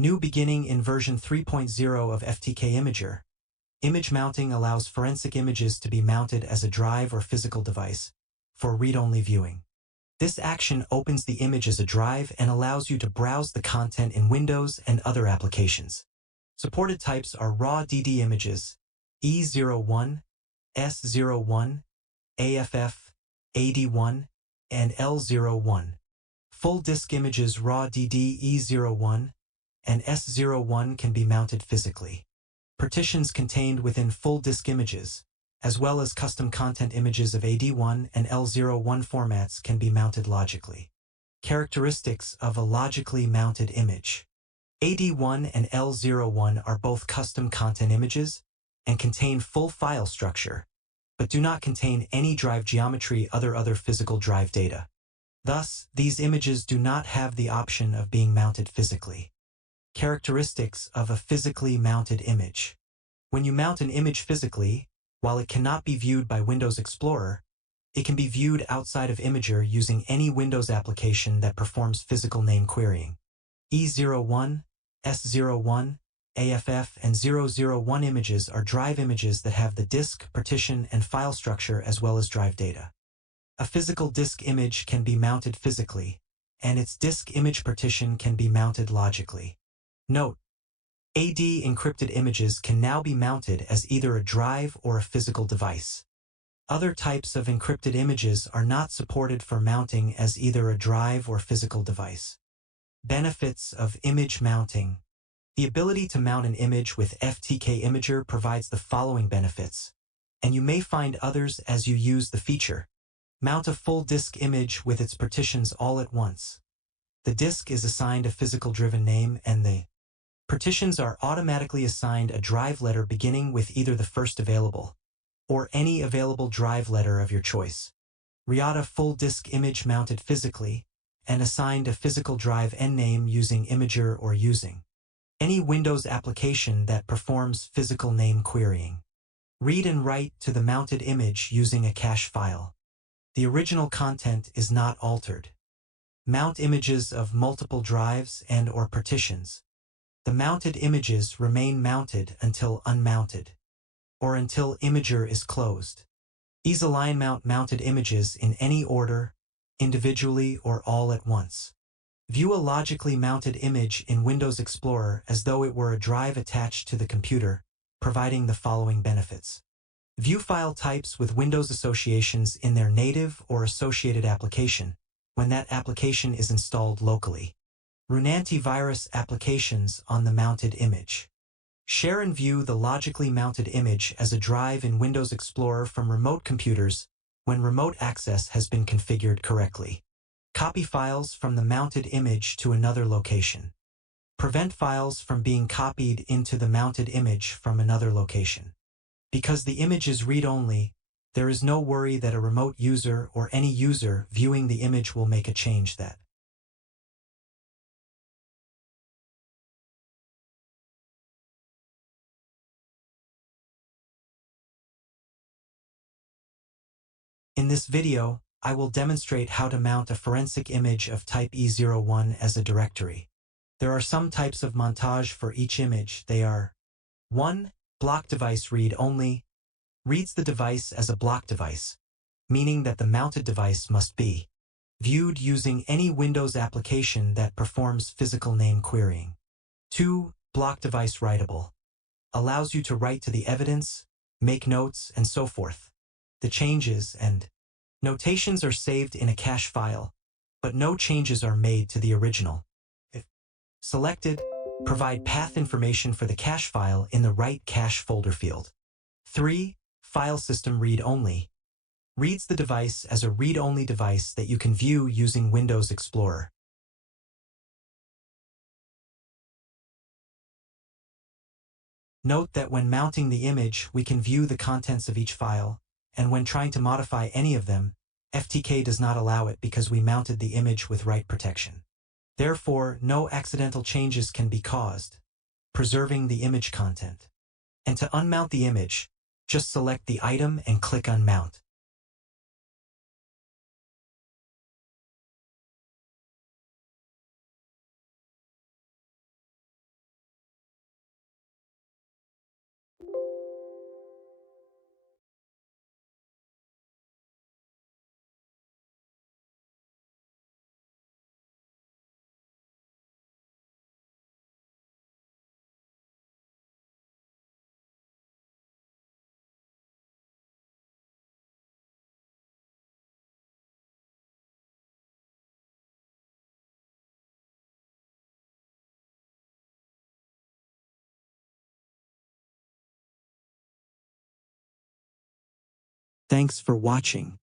New beginning in version 3.0 of FTK Imager. Image mounting allows forensic images to be mounted as a drive or physical device for read-only viewing. This action opens the image as a drive and allows you to browse the content in Windows and other applications. Supported types are raw DD images, E01, S01, AFF, AD1, and L01. Full disk images raw DD E01 and S01 can be mounted physically. Partitions contained within full disk images, as well as custom content images of AD1 and L01 formats can be mounted logically. Characteristics of a logically mounted image. AD1 and L01 are both custom content images and contain full file structure, but do not contain any drive geometry or other physical drive data. Thus, these images do not have the option of being mounted physically. Characteristics of a physically mounted image. When you mount an image physically, while it cannot be viewed by Windows Explorer, it can be viewed outside of Imager using any Windows application that performs physical name querying. E01, S01, AFF, and 001 images are drive images that have the disk, partition, and file structure as well as drive data. A physical disk image can be mounted physically, and its disk image partition can be mounted logically. Note: AD encrypted images can now be mounted as either a drive or a physical device. Other types of encrypted images are not supported for mounting as either a drive or physical device. Benefits of image mounting. The ability to mount an image with FTK Imager provides the following benefits, and you may find others as you use the feature. Mount a full disk image with its partitions all at once. The disk is assigned a physical-driven name and the partitions are automatically assigned a drive letter beginning with either the first available or any available drive letter of your choice. Riata full disk image mounted physically and assigned a physical drive name using Imager or using any Windows application that performs physical name querying. Read and write to the mounted image using a cache file. The original content is not altered. Mount images of multiple drives and/or partitions. The mounted images remain mounted until unmounted, or until Imager is closed. Ease align mount mounted images in any order, individually or all at once. View a logically mounted image in Windows Explorer as though it were a drive attached to the computer, providing the following benefits. View file types with Windows associations in their native or associated application, when that application is installed locally. Run antivirus applications on the mounted image. Share and view the logically mounted image as a drive in Windows Explorer from remote computers when remote access has been configured correctly. Copy files from the mounted image to another location. Prevent files from being copied into the mounted image from another location. Because the image is read-only, there is no worry that a remote user or any user viewing the image will make a change that In this video, I will demonstrate how to mount a forensic image of type E01 as a directory. There are some types of montage for each image. They are 1. Block device read-only. Reads the device as a block device, meaning that the mounted device must be viewed using any Windows application that performs physical name querying. 2. Block device writable. Allows you to write to the evidence, make notes, and so forth. The changes and notations are saved in a cache file, but no changes are made to the original. If selected, provide path information for the cache file in the right cache folder field. 3. File system read-only. Reads the device as a read-only device that you can view using Windows Explorer. Note that when mounting the image, we can view the contents of each file, and when trying to modify any of them, FTK does not allow it because we mounted the image with write protection. Therefore, no accidental changes can be caused, preserving the image content. And to unmount the image, just select the item and click Unmount. Thanks for watching.